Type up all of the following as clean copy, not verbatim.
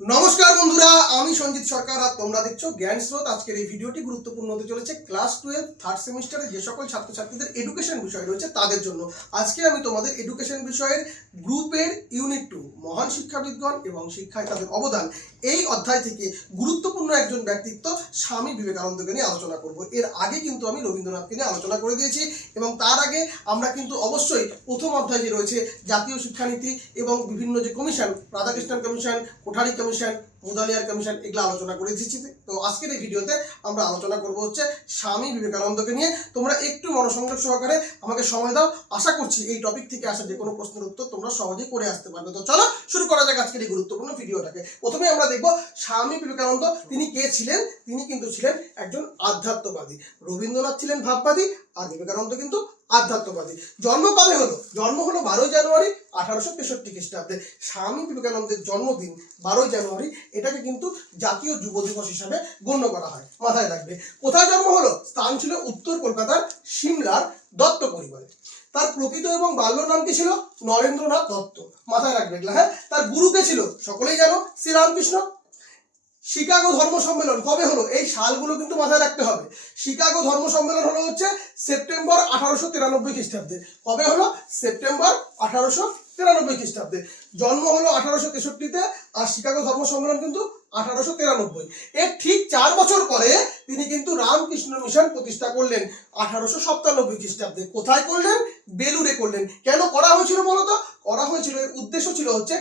নমস্কার বন্ধুরা, আমি সঞ্জিত সরকার আর তোমরা দেখছো জ্ঞান স্রোত। আজকের এই ভিডিওটি গুরুত্বপূর্ণ হতে চলেছে ক্লাস 12 থার্ড সেমিস্টারে যে সকল ছাত্রছাত্রীদের এডুকেশন বিষয় রয়েছে তাদের জন্য। আজকে আমি তোমাদের এডুকেশন বিষয়ের গ্রুপের ইউনিট 2 মহান শিক্ষাবিদগণ এবং শিক্ষায় তাদের অবদান এই অধ্যায় থেকে গুরুত্বপূর্ণ একজন ব্যক্তিত্ব স্বামী বিবেকানন্দকে নিয়ে আলোচনা করব। এর আগে কিন্তু আমি রবীন্দ্রনাথকে নিয়ে আলোচনা করে দিয়েছি এবং তার আগে আমরা কিন্তু অবশ্যই প্রথম অধ্যায় যে রয়েছে জাতীয় শিক্ষানীতি এবং বিভিন্ন যে commission, Radhakrishnan commission, Kothari commission, Mudaliar commission, এগুলো আলোচনা করে দিচ্ছি। তো আজকের এই ভিডিওতে আমরা আলোচনা করব হচ্ছে স্বামী বিবেকানন্দকে নিয়ে। তোমরা একটু মনোসংযোগ সহকারে আমাকে সময় দাও, আশা করছি এই টপিক থেকে আসা যে কোনো প্রশ্নের উত্তর তোমরা সহজেই করে আসতে পারবে। তো চলো শুরু করা যাক আজকের এই গুরুত্বপূর্ণ ভিডিওটাকে। প্রথমে আমরা দেখব স্বামী বিবেকানন্দ তিনি কে ছিলেন। তিনি কিন্তু ছিলেন একজন আধ্যাত্মবাদী। রবীন্দ্রনাথ ছিলেন ভাববাদী আর বিবেকানন্দ কিন্তু আধ্যাত্মবাদী। জন্ম কবে হলো? জন্ম হলো 12 জানুয়ারি 1863 খ্রিস্টাব্দে। স্বামী বিবেকানন্দের জন্মদিন 12 জানুয়ারি, এটাকে কিন্তু জাতীয় যুব দিবস হিসাবে গণ্য করা হয়, মাথায় রাখবে। কোথায় জন্ম হলো? স্থান ছিল উত্তর কলকাতার সিমলার দত্ত পরিবারে। তার প্রকৃত এবং বাল্য নাম কি ছিল? নরেন্দ্রনাথ দত্ত, মাথায় রাখবে। হ্যাঁ, তার গুরু কে ছিল? সকলেই জানো, শ্রীরামকৃষ্ণ। শিকাগো ধর্ম সম্মেলন কবে হলো? এই সালগুলো কিন্তু মাথায় রাখতে হবে। শিকাগো ধর্ম সম্মেলন হলো হচ্ছে সেপ্টেম্বর 1893 খ্রিস্টাব্দে। কবে হলো? সেপ্টেম্বর 1893 খ্রিস্টাব্দে। জন্ম হলো 1863-তে আর শিকাগো ধর্ম সম্মেলন কিন্তু 1893। এর ঠিক 4 বছর পরে তিনি কিন্তু রামকৃষ্ণ মিশন প্রতিষ্ঠা করলেন 1897 খ্রিস্টাব্দে। কোথায় করলেন? বেলুড়ে করলেন। কেন করা হয়েছিল বলতো? করা হয়েছিল, এর উদ্দেশ্য ছিল হচ্ছে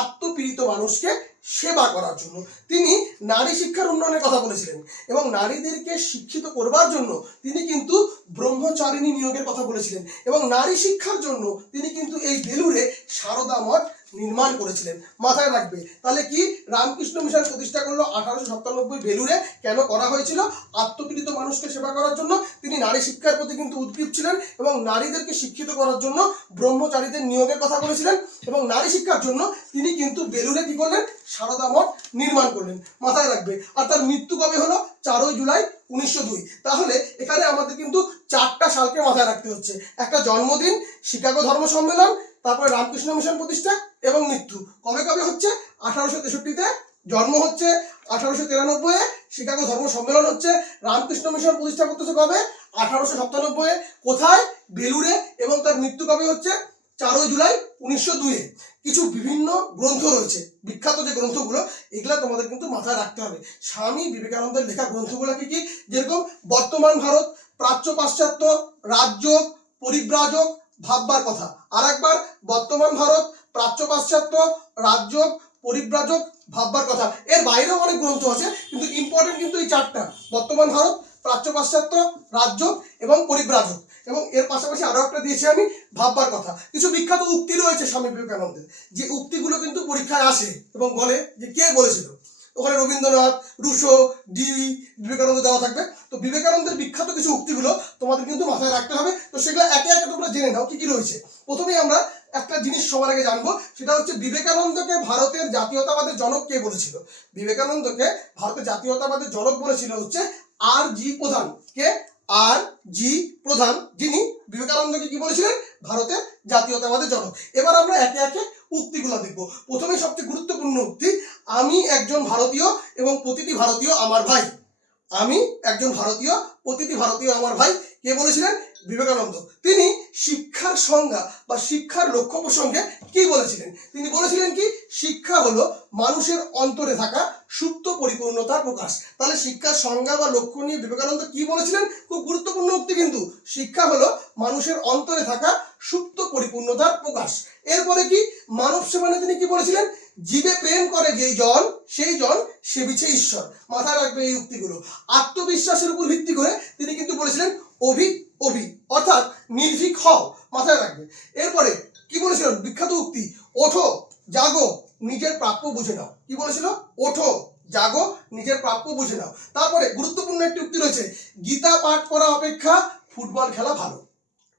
আত্মপীড়িত মানুষকে সেবা করার জন্য। তিনি নারী শিক্ষার উন্নয়নের কথা বলেছিলেন এবং নারীদেরকে শিক্ষিত করবার জন্য তিনি কিন্তু ব্রহ্মচারিণী নিয়োগের কথা বলেছিলেন এবং নারী শিক্ষার জন্য তিনি কিন্তু এই বেলুড়ে সারদা মঠ নির্মাণ করেছিলেন, মাথায় রাখবে। তাহলে কি রামকৃষ্ণ মিশন প্রতিষ্ঠা করলো 1897 বেলুড়ে? কেন করা হয়েছিল? আত্মপীড়িত মানুষকে সেবা করার জন্য। তিনি নারী শিক্ষার প্রতি কিন্তু উদ্গ্রীব ছিলেন এবং নারীদেরকে শিক্ষিত করার জন্য ব্রহ্মচারীদের নিয়োগের কথা বলেছিলেন এবং নারী শিক্ষার জন্য তিনি কিন্তু বেলুড়ে কি করলেন? সারদা মঠ নির্মাণ করলেন, মাথায় রাখবে। আর তার মৃত্যু কবে হলো? 4 জুলাই 1902। তাহলে এখানে আমাদের কিন্তু 4টা সালকে মাথায় রাখতে হচ্ছে। একটা জন্মদিন, শিকাগো ধর্ম সম্মেলন, তারপরে রামকৃষ্ণ মিশন প্রতিষ্ঠা এবং মৃত্যু কবে কবে হচ্ছে? 1863-তে জন্ম হচ্ছে, 1893-এ শিকাগো ধর্ম সম্মেলন হচ্ছে, রামকৃষ্ণ মিশন প্রতিষ্ঠা করতেছে কবে? 1897-এ। কোথায়? বেলুড়ে। এবং তার মৃত্যু কবে হচ্ছে? 4 জুলাই 1902-এ। কিছু বিভিন্ন গ্রন্থ রয়েছে, বিখ্যাত যে গ্রন্থগুলো, এগুলা তোমাদের কিন্তু মাথায় রাখতে হবে। স্বামী বিবেকানন্দের লেখা গ্রন্থগুলো কি কি? যেরকম বর্তমান ভারত, প্রাচ্য পাশ্চাত্য, রাজযোগ, পরিব্রাজক, ভাববার কথা। আর একবার বর্তমান ভারত, প্রাচ্য পাশ্চাত্য, রাজযোগ, পরিব্রাজক, ভাববার কথা। এর বাইরেও অনেক গ্রন্থ আছে, কিন্তু ইম্পর্টেন্ট কিন্তু এই 4টা: বর্তমান ভারত, প্রাচ্য পাশ্চাত্য, রাজযোগ এবং পরিব্রাজক। এবং এর পাশাপাশি আরো একটা দিয়েছি আমি, ভাববার কথা। কিছু বিখ্যাত উক্তি রয়েছে স্বামী বিবেকানন্দের, যে উক্তিগুলো কিন্তু পরীক্ষায় আসে এবং বলে যে কে বলেছিল। ওখানে রবীন্দ্রনাথ, রুশো, বিবেকানন্দ দেওয়া থাকবে। তো বিবেকানন্দের বিখ্যাত কিছু উক্তিগুলো তোমাদের কিন্তু মাথায় রাখতে হবে। তো সেগুলো একে একে তোমরা জেনে নাও কি কি রয়েছে। প্রথমেই আমরা একটা জিনিস সবার আগে জানবো, সেটা হচ্ছে বিবেকানন্দকে ভারতের জাতীয়তাবাদের জনক কে বলেছিল? বিবেকানন্দকে ভারতের জাতীয়তাবাদের জনক বলেছিল হচ্ছে আর জি প্রধান। কে? আর জি প্রধান, যিনি বিবেকানন্দকে কি বলেছিলেন? ভারতের জাতীয়তাবাদের জনক। এবার আমরা একে একে উক্তিগুলো দেখবো। প্রথমে সবচেয়ে গুরুত্বপূর্ণ উক্তি, আমি একজন ভারতীয় এবং প্রতিটি ভারতীয় আমার ভাই। আমি একজন ভারতীয়, প্রতিটি ভারতীয় আমার ভাই। কে বলেছিলেন? বিবেকানন্দ। তিনি শিক্ষার সংজ্ঞা বা শিক্ষার লক্ষ্য প্রসঙ্গে কি বলেছিলেন? তিনি বলেছিলেন কি? শিক্ষা হলো মানুষের অন্তরে থাকা সুপ্ত পরিপূর্ণতার প্রকাশ। তাহলে শিক্ষার সংজ্ঞা বা লক্ষ্য নিয়ে বিবেকানন্দ কি বলেছিলেন? খুব গুরুত্বপূর্ণ উক্তি কিন্তু। শিক্ষা হলো মানুষের অন্তরে থাকা সুপ্ত পরিপূর্ণতার প্রকাশ। এরপরে কি? মানব সেবা নিয়ে তিনি কি বলেছিলেন? জীবে প্রেম করে যেই জন, সেই জন সেবিছে ঈশ্বর। মাথায় রাখবে এই উক্তিগুলো। আত্মবিশ্বাসের উপর ভিত্তি করে তিনি কিন্তু বলেছিলেন অর্থাৎ নির্ভীক হও, মাথায় রাখবে। এরপরে কি বলেছিলেন? বিখ্যাত উক্তি, ওঠো জাগো নিজের প্রাপ্য বুঝে নাও। কি বলেছিল? ওঠো জাগো নিজের প্রাপ্য বুঝে নাও। তারপরে গুরুত্বপূর্ণ একটি উক্তি রয়েছে, গীতা পাঠ করা অপেক্ষা ফুটবল খেলা ভালো।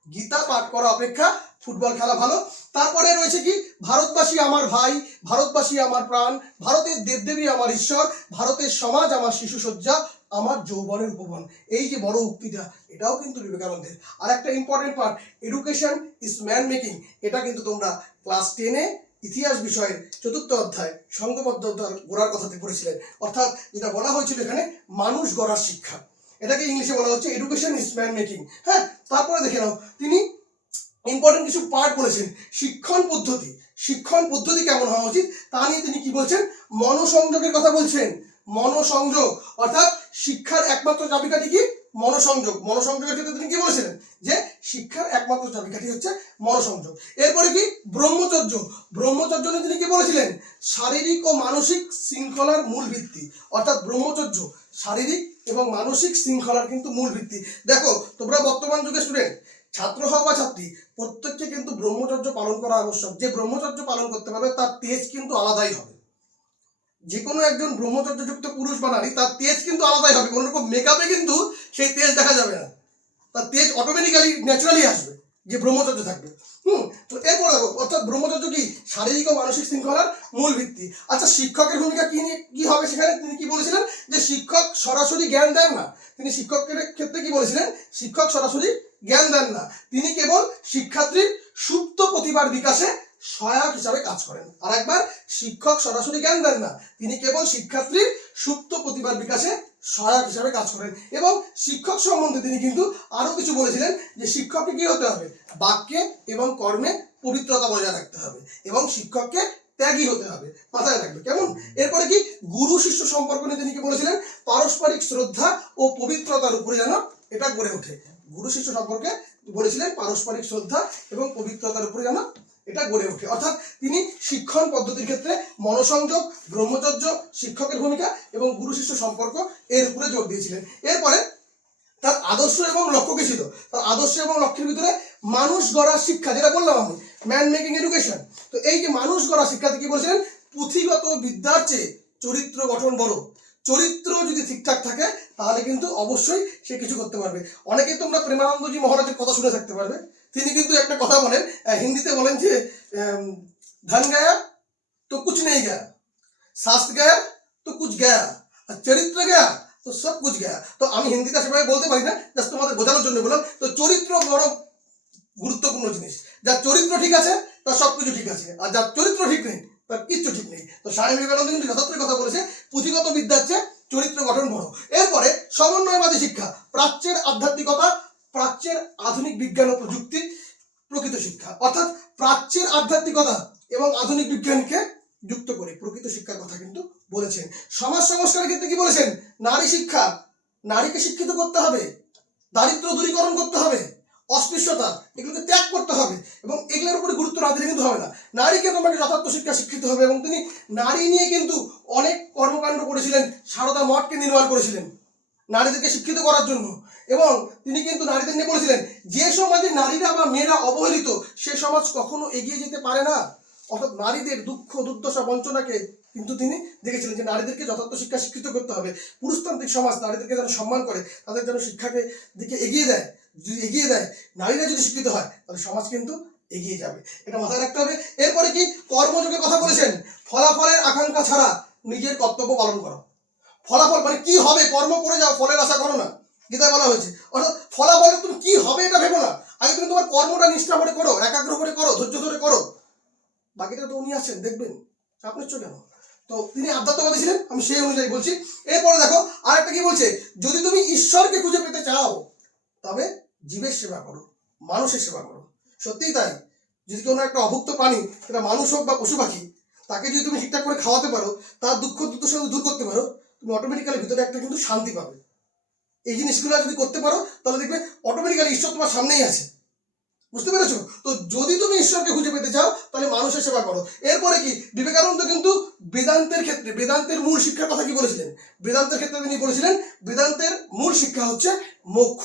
গীতা পাঠ করা অপেক্ষা ফুটবল খেলা ভালো। তারপরে রয়েছে কি? ভারতবাসী আমার ভাই, ভারতবাসী আমার প্রাণ, ভারতের দেবদেবী আমার ঈশ্বর, ভারতের সমাজ আমার শিশুসজ্জা, আমার যৌবনের উপবন। এই যে বড় উক্তিটা, এটাও কিন্তু বিবেকানন্দের। আর একটা important part, education is man making, এটা কিন্তু তোমরা ক্লাস 10-এ ইতিহাস বিষয়ের 4th অধ্যায় সংঘবদ্ধ গড়ার কথাতে পড়েছিলেন, অর্থাৎ যেটা বলা হয়েছিল এখানে মানুষ গড়ার শিক্ষা, এটাকে ইংলিশে বলা হচ্ছে এডুকেশন ইজ ম্যান মেকিং। হ্যাঁ, তারপরে দেখে নাও তিনি ইম্পর্টেন্ট কিছু পার্ট বলেছেন। শিক্ষণ পদ্ধতি কেমন হওয়া উচিত তা নিয়ে তিনি কি বলছেন, মনোসংযোগের কথা বলছেন। মনোসংযোগ অর্থাৎ শিক্ষার একমাত্র চাবিকাঠি কি, মনোসংযোগ। মনোসংযোগের ক্ষেত্রে তিনি কি বলেছিলেন, যে শিক্ষার একমাত্র চাবিকাঠি হচ্ছে মনোসংযোগ। এরপরে কি, ব্রহ্মচর্য নিয়ে তিনি কি বলেছিলেন, শারীরিক ও মানসিক শৃঙ্খলার মূল ভিত্তি। অর্থাৎ ব্রহ্মচর্য শারীরিক এবং মানসিক শৃঙ্খলার কিন্তু মূল ভিত্তি। দেখো তোমরা বর্তমান যুগের স্টুডেন্ট, ছাত্র হও বা ছাত্রী, প্রত্যেককে কিন্তু ব্রহ্মচর্য পালন করা আবশ্যক। যে ব্রহ্মচর্য পালন করতে পারবে তার তেজ কিন্তু আলাদাই হবে। যে কোনো একজন ব্রহ্মচর্যযুক্ত পুরুষ বা নারী, তার তেজ কিন্তু আলাদাই হবে। কোনো রকম মেকআপে কিন্তু সেই তেজ দেখা যাবে না, তার তেজ অটোমেটিক্যালি ন্যাচারালি আসবে যে ব্রহ্মচর্য থাকবে। তো এরপর দেখো, অর্থাৎ ব্রহ্মচর্য কি, শারীরিক ও মানসিক শৃঙ্খলার মূল ভিত্তি। আচ্ছা, শিক্ষকের ভূমিকা কি হবে সেখানে তিনি কি বলেছিলেন, যে শিক্ষক সরাসরি জ্ঞান দেন না। তিনি শিক্ষকের ক্ষেত্রে কি বলেছিলেন, শিক্ষক সরাসরি জ্ঞান দেন না, তিনি কেবল শিক্ষার্থীর সুপ্ত প্রতিভার বিকাশে সহায়ক হিসাবে কাজ করেন। আর একবার, শিক্ষক সরাসরি জ্ঞান দেন না, তিনি কেবল শিক্ষার্থীর সুপ্ত প্রতিভার বিকাশে সহায়ক হিসাবে কাজ করেন। এবং শিক্ষক সম্বন্ধে তিনি কিন্তু আরো কিছু বলেছিলেন, যে শিক্ষককে কি হতে হবে, বাক্যে এবং কর্মে পবিত্রতা বজায় রাখতে হবে, এবং শিক্ষককে ত্যাগী হতে হবে। মাথায় রাখবে কেমন। এরপরে কি, গুরু শিষ্য সম্পর্ক নিয়ে তিনি কি বলেছিলেন, পারস্পরিক শ্রদ্ধা ও পবিত্রতার উপরে যেন এটা গড়ে ওঠে। গুরু শিষ্য সম্পর্কে বলেছিলেন পারস্পরিক শ্রদ্ধা এবং পবিত্রতার উপরে যেন এটা গড়ে ওঠে। অর্থাৎ তিনি শিক্ষণ পদ্ধতির ক্ষেত্রে মনোসংযোগ, ব্রহ্মচর্য, শিক্ষকের ভূমিকা এবং গুরু শিষ্য সম্পর্ক এর উপরে জোর দিয়েছিলেন। এরপরে তার আদর্শ এবং লক্ষ্য কি ছিল, তার আদর্শ এবং লক্ষ্যের ভিতরে মানুষ গড়ার শিক্ষা, যেটা বললাম আমি, ম্যান মেকিং এডুকেশন। তো এই যে মানুষ গড়ার শিক্ষাতে কি বলেছিলেন, পুঁথিগত বিদ্যার চেয়ে চরিত্র গঠন বড়। চরিত্র যদি ঠিকঠাক থাকে তাহলে কিন্তু অবশ্যই সে কিছু করতে পারবে। অনেকে তোমরা প্রেমানন্দজি মহারাজের কথা শুনে থাকতে পারবে। তিনি কিন্তু একটা কথা বলেন, হিন্দিতে বলেন যে ধন গায়া তো কুছ নেই গায়া, শাস্ত্র গায়া তো কুছ গায়া, আর চরিত্র গায়া তো সব কুছ গায়া। তো আমি হিন্দিটা সেভাবে বলতে পারি না, জাস্ট তোমাদের বোঝানোর জন্য বললাম। তো চরিত্র বড় গুরুত্বপূর্ণ জিনিস। যার চরিত্র ঠিক আছে তার সবকিছু ঠিক আছে, আর যার চরিত্র ঠিক নেই তার কিচ্ছু ঠিক নেই। তো স্বামী বিবেকানন্দ কিন্তু যথার্থ কথা বলেছে, পুঁথিগত বিদ্যার চেয়ে চরিত্র গঠন বড়। এরপরে সমন্বয়বাদী শিক্ষা, প্রাচ্যের আধ্যাত্মিকতা, প্রাচ্যের আধুনিক বিজ্ঞান ও প্রযুক্তি, প্রকৃত শিক্ষা। অর্থাৎ প্রাচ্যের আধ্যাত্মিকতা এবং আধুনিক বিজ্ঞানকে যুক্ত করে প্রকৃত শিক্ষার কথা কিন্তু বলেছেন। সমাজ সংস্কারের ক্ষেত্রে কি বলেছেন, নারী শিক্ষা, নারীকে শিক্ষিত করতে হবে, দারিদ্র দূরীকরণ করতে হবে, অস্পৃশ্যতা এগুলোকে ত্যাগ করতে হবে, এবং এগুলোর উপরে গুরুত্ব না দিলে কিন্তু হবে না। নারীকে তোমাকে যথার্থ শিক্ষা শিক্ষিত হবে, এবং তিনি নারী নিয়ে কিন্তু অনেক কর্মকাণ্ড করেছিলেন। সারদা মঠকে নির্মাণ করেছিলেন নারীদেরকে শিক্ষিত করার জন্য। এবং তিনি কিন্তু নারীদের নিয়ে বলেছিলেন, যে সমাজে নারীরা বা মেয়েরা অবহেলিত সে সমাজ কখনো এগিয়ে যেতে পারে না। অর্থাৎ নারীদের দুঃখ দুর্দশা বঞ্চনাকে কিন্তু তিনি দেখেছিলেন, যে নারীদেরকে যথার্থ শিক্ষা শিক্ষিত করতে হবে। পুরুষতান্ত্রিক সমাজ নারীদেরকে যেন সম্মান করে, তাদের যেন শিক্ষাকে দিকে এগিয়ে দেয়। যদি এগিয়ে দেয়, নারীরা যদি শিক্ষিত হয়, তাহলে সমাজ কিন্তু এগিয়ে যাবে, এটা মাথায় রাখতে হবে। এরপরে কি, কর্মযোগের কথা বলেছেন, ফলাফলের আকাঙ্ক্ষা ছাড়া নিজের কর্তব্য পালন করো। ফলাফল মানে কি হবে, কর্ম করে যাও, ফলের আশা করো না, গীতায় বলা হয়েছে। অর্থাৎ ফলাফল তুমি কি হবে এটা ভেবো না, আগে তুমি তোমার কর্মটা নিষ্ঠা করে করো, একাগ্র করে করো, ধৈর্য ধরে করো, বাকিটা তো উনি আছেন দেখবেন, চাপ নিচ্ছ কেন। তো তিনি আধ্যাত্মবাদী ছিলেন, আমি সেই অনুযায়ী বলছি। এরপরে দেখো আরেকটা কি বলছে, যদি তুমি ঈশ্বরকে খুঁজে পেতে চাও তবে জীবের সেবা করো, মানুষের সেবা করো। সত্যিই তাই, যদি কোনো একটা অভুক্ত প্রাণী, সেটা মানুষ হোক বা পশু পাখি, তাকে যদি তুমি ঠিকঠাক করে খাওয়াতে পারো, তার দুঃখ দুর্দশা দূর করতে পারো, তুমি অটোমেটিক্যালি ভিতরে একটা কিন্তু শান্তি পাবে। এই জিনিসগুলো যদি করতে পারো তাহলে দেখবে অটোমেটিক্যালি ঈশ্বর তোমার সামনেই আছে। বুঝতে পেরেছো? তো যদি তুমি ঈশ্বরকে খুঁজে পেতে চাও তাহলে মানুষের সেবা করো। এরপরে কি, বিবেকানন্দ কিন্তু বেদান্তের ক্ষেত্রে বেদান্তের মূল শিক্ষার কথা কি বলেছিলেন, বেদান্তের ক্ষেত্রে তিনি বলেছিলেন, বেদান্তের মূল শিক্ষা হচ্ছে মোক্ষ,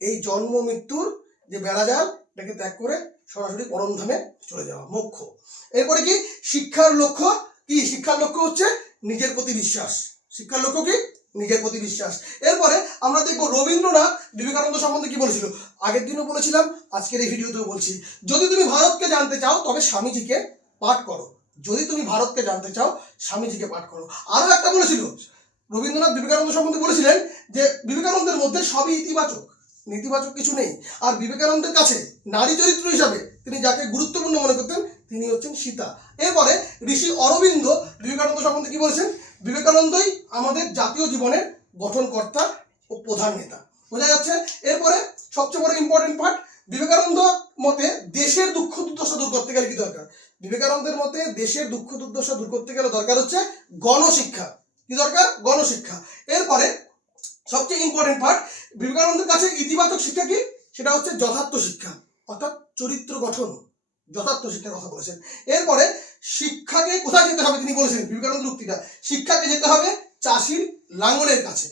এই জন্ম মৃত্যুর যে বেড়াজাল এটাকে ত্যাগ করে সরাসরি পরমধামে চলে যাওয়া, মোক্ষ। এরপরে কি, শিক্ষার লক্ষ্য কি, শিক্ষার লক্ষ্য হচ্ছে নিজের প্রতি বিশ্বাস। শিক্ষার লক্ষ্য কি, নিজের প্রতি বিশ্বাস। এরপরে আমরা দেখবো রবীন্দ্রনাথ বিবেকানন্দ সম্বন্ধে কি বলেছিল, আগের দিনও বলেছিলাম, আজকের এই ভিডিওতেও বলছি। যদি তুমি ভারতকে জানতে চাও তবে স্বামীজিকে পাঠ করো, যদি তুমি ভারতকে জানতে চাও স্বামীজিকে পাঠ করো। আরো একটা বলেছিল রবীন্দ্রনাথ বিবেকানন্দ সম্বন্ধে বলেছিলেন, যে বিবেকানন্দের মধ্যে সবই ইতিবাচক, নেতিবাচক কিছু নেই। আর বিবেকানন্দের কাছে নারী চরিত্র হিসাবে তিনি যাকে গুরুত্বপূর্ণ মনে করতেন তিনি হচ্ছেন সীতা। এরপরে ঋষি অরবিন্দ বিবেকানন্দ সম্বন্ধে কি বলেছেন? বিবেকানন্দই আমাদের জাতীয় জীবনের গঠনকর্তা ও প্রধান নেতা। বোঝা যাচ্ছে? এরপরে সবচেয়ে বড় ইম্পর্টেন্ট পার্ট, বিবেকানন্দ মতে দেশের দুঃখ দুর্দশা দূর করতে গেলে কি দরকার? বিবেকানন্দের মতে দেশের দুঃখ দুর্দশা দূর করতে গেলে দরকার হচ্ছে গণশিক্ষা। কি দরকার? গণশিক্ষা। এরপরে সবচেয়ে ইম্পর্টেন্ট পার্ট, বিবেকানন্দের কাছে ইতিবাচক শিক্ষা কি? সেটা হচ্ছে যথার্থ শিক্ষা, অর্থাৎ চরিত্র গঠন, যথার্থ শিক্ষার কথা বলেছেন। এরপরে শিক্ষাকে কোথায় যেতে হবে তিনি বলেছেন, বিবেকানন্দের উক্তিটা, শিক্ষাকে যেতে হবে চাষির লাঙ্গলের কাছে,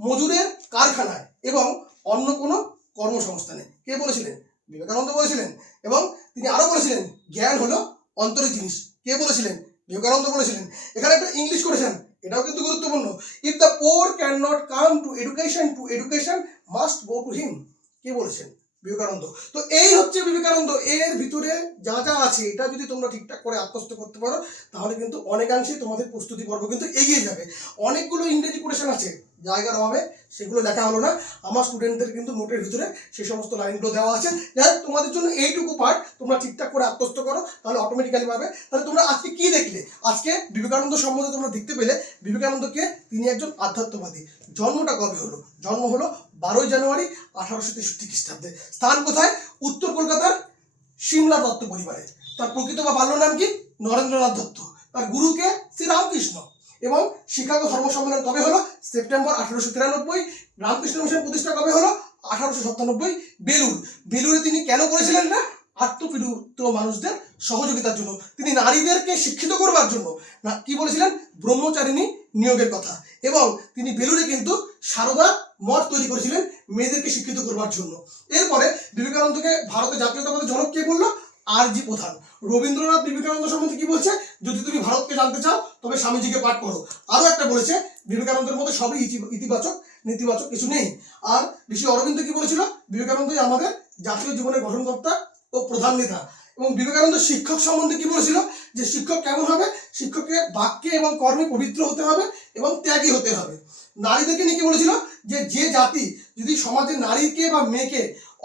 মজুরের কারখানায় এবং অন্য কোনো কর্মসংস্থানে। কে বলেছিলেন? বিবেকানন্দ বলেছিলেন। এবং তিনি আরো বলেছিলেন জ্ঞান হলো অন্তরের জিনিস। কে বলেছিলেন? বিবেকানন্দ বলেছিলেন। এখানে একটা ইংলিশ করেছেন, এটাও কিন্তু গুরুত্বপূর্ণ। If the poor can not come to education must go to him. কে বলেছেন? বিবেকানন্দ। তো এই হচ্ছে বিবেকানন্দ। এর ভিতরে যা যা আছে এটা যদি তোমরা ঠিকঠাক করে আত্মস্থ করতে পারো তাহলে কিন্তু অনেকাংশেই তোমাদের প্রস্তুতি পর্ব কিন্তু এগিয়ে যাবে। অনেকগুলো ইংরেজি কোটেশন আছে, জায়গার অভাবে সেগুলো লেখা হলো না। আমার স্টুডেন্টদের কিন্তু নোটের ভিতরে সেই সমস্ত লাইনগুলো দেওয়া আছে। যাই হোক, তোমাদের জন্য এইটুকু পার্ট তোমরা ঠিকঠাক করে আত্মস্থ করো, তাহলে অটোমেটিক্যালি পাবে। তাহলে তোমরা আজকে কি দেখলে? আজকে বিবেকানন্দ সম্বন্ধে তোমরা দেখতে পেলে বিবেকানন্দকে তিনি একজন আধ্যাত্মবাদী। জন্মটা কবে হলো? জন্ম হলো 12 জানুয়ারি 1863 খ্রিস্টাব্দে। স্থান কোথায়? উত্তর কলকাতার সিমলা দত্ত পরিবারে। তার প্রকৃত বা বাল্য নাম কি? নরেন্দ্রনাথ দত্ত। তার গুরুকে শ্রীরামকৃষ্ণ। এবং শিকাগো ধর্ম সম্মেলন কবে হলো? সেপ্টেম্বর 1893। রামকৃষ্ণ মিশন প্রতিষ্ঠা কবে হলো? 1897। বেলুড়ে তিনি কেন করেছিলেন না? আত্মপীড়িত মানুষদের সহযোগিতার জন্য, তিনি নারীদেরকে শিক্ষিত করবার জন্য। না, কি বলেছিলেন? ব্রহ্মচারিণী নিয়োগের কথা। এবং তিনি বেলুড়ে কিন্তু সারদা মঠ তৈরি করেছিলেন মেয়েদেরকে শিক্ষিত করবার জন্য। এরপরে বিবেকানন্দকে ভারতের জাতীয়তাবাদের জনক কে বললো? আর.জি. প্রধান। রবীন্দ্রনাথ বিবেকানন্দ সম্বন্ধে কি বলছে? যদি তুমি ভারতকে জানতে চাও তবে স্বামীজিকে পাঠ করো। আরো একটা বলেছে, বিবেকানন্দের মধ্যে সবই ইতিবাচক, নেতিবাচক কিছু নেই। আর ঋষি অরবিন্দ কি বলেছিল? বিবেকানন্দই আমাদের জাতীয় জীবনের গঠনকর্তা ও প্রধান নেতা। এবং বিবেকানন্দ শিক্ষক সম্বন্ধে কি বলেছিল? যে শিক্ষক কেমন হবে? শিক্ষককে বাক্যে এবং কর্মে পবিত্র হতে হবে এবং ত্যাগী হতে হবে। নারীদেরকে নিয়ে কি বলেছিল? যে জাতি যদি সমাজে নারীকে বা মেয়েকে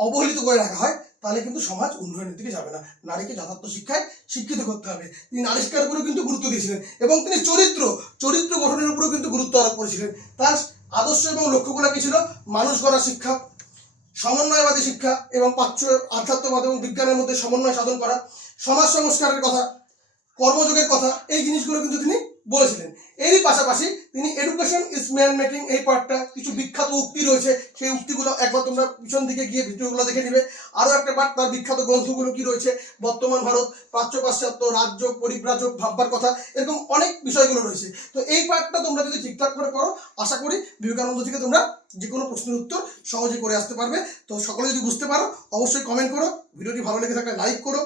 অবহেলিত করে রাখা হয় তাহলে কিন্তু সমাজ উন্নয়নের দিকে যাবে না। নারীকে যথার্থ শিক্ষায় শিক্ষিত করতে হবে। তিনি নারী শিক্ষার উপরেও কিন্তু গুরুত্ব দিয়েছিলেন এবং তিনি চরিত্র গঠনের উপরেও কিন্তু গুরুত্ব আরোপ করেছিলেন। তার আদর্শ এবং লক্ষ্যগুলো কি ছিল? মানুষ গড়া শিক্ষা, সমন্বয়বাদী শিক্ষা এবং প্রাচ্য আধ্যাত্মবাদ এবং বিজ্ঞানের মধ্যে সমন্বয় সাধন করা, সমাজ সংস্কারের কথা, কর্মযোগের কথা, এই জিনিসগুলো কিন্তু তিনি বলেছিলেন। এরই পাশাপাশি তিনি এডুকেশন ইজ ম্যান মেকিং, এই পার্টটা কিছু বিখ্যাত উক্তি রয়েছে, সেই উক্তিগুলো একবার তোমরা পিছন দিকে গিয়ে ভিডিওগুলো দেখে নিবে। আরও একটা পার্ট, তার বিখ্যাত গ্রন্থগুলো কি রয়েছে, বর্তমান ভারত, প্রাচ্য পাশ্চাত্য, রাজ্য পরিব্রাজক ভাববার কথা, এরকম অনেক বিষয়গুলো রয়েছে। তো এই পার্টটা তোমরা যদি ঠিকঠাক করে করো, আশা করি বিবেকানন্দ থেকে তোমরা যে কোনো প্রশ্নের উত্তর সহজে করে আসতে পারবে। তো সকলে যদি বুঝতে পারো অবশ্যই কমেন্ট করো, ভিডিওটি ভালো লেগে থাকলে লাইক করো,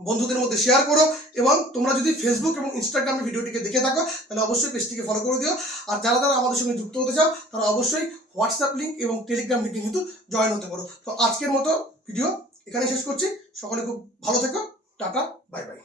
বন্ধুদের মধ্যে শেয়ার করো, এবং তোমরা যদি ফেসবুক এবং ইনস্টাগ্রামে ভিডিওটিকে দেখে থাকো তাহলে অবশ্যই পেজটিকে ফলো করে দিও। আর যারা আমাদের সঙ্গে যুক্ত হতে চাও তারা অবশ্যই হোয়াটসঅ্যাপ লিঙ্ক এবং টেলিগ্রাম লিঙ্কে কিন্তু জয়েন হতে পারো। তো আজকের মতো ভিডিও এখানে শেষ করছি। সকলে খুব ভালো থেকো। Tata, bye bye.